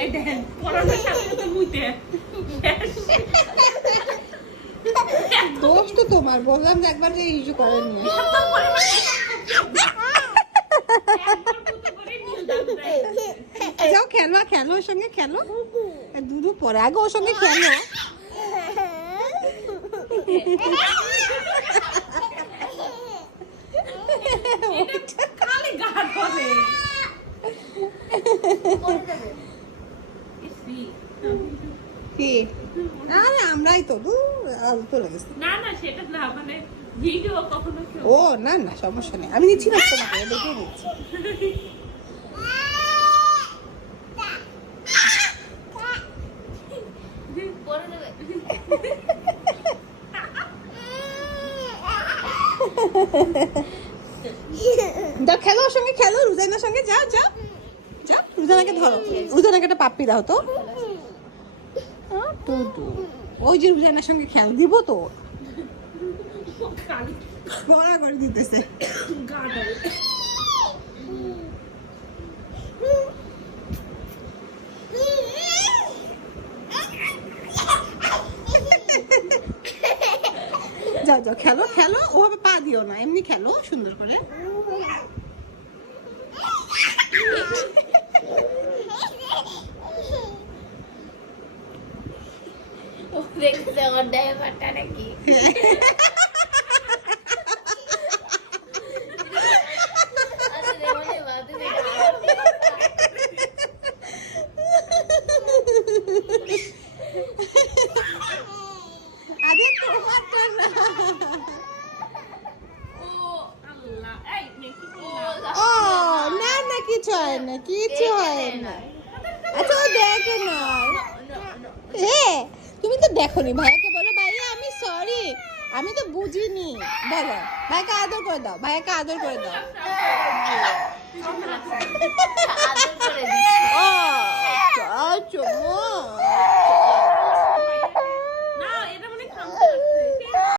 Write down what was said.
এই দেখেন পড়ানোর সাথে সাথে মুইতে দোষ তো তোমার, বললাম যে একবার যে ইস্যু করেননি। যাও খেলো, খেলো ওর সঙ্গে খেলো। দুধু পরে আগে ওর সঙ্গে খেলো। খালি গা ধরে কি? আরে আমরাই তো চলে গেছি। না না সেটা না, মানে ভিডিও কখনো কেউ ও না না সমস্যা নেই, আমি নিচ্ছি না তোমাকে, দেখে নিচ্ছি। পরে দেবে। যাও খেলো ওর সঙ্গে, খেলো রুজাইনার সঙ্গে, যাও যাও যাও। রুজানাকে ধরো, রুজানাকে একটা পাপ্পি দাও তো। ওই যে রুজানার সঙ্গে খেল, দিব তো কড়া করে দিতেছে। গা ধরে যাও যাও খেলো খেলো, ওভাবে পা দিও না, এমনি খেলো সুন্দর করে। দেখতে আমার ড্রাইভারটা নাকি আরে তোমারটা না। ও আল্লাহ এই নেকি ও না না, কিছু হয় না, কিছু হয় না। আচ্ছা ও দেখে না। এ তুমি তো দেখোনি, ভাইয়াকে বলো ভাইয়া আমি সরি, আমি তো বুঝিনি। বলো ভাইকে আদর করে দাও, ভাইয়াকে আদর করে দাও। ও চুমু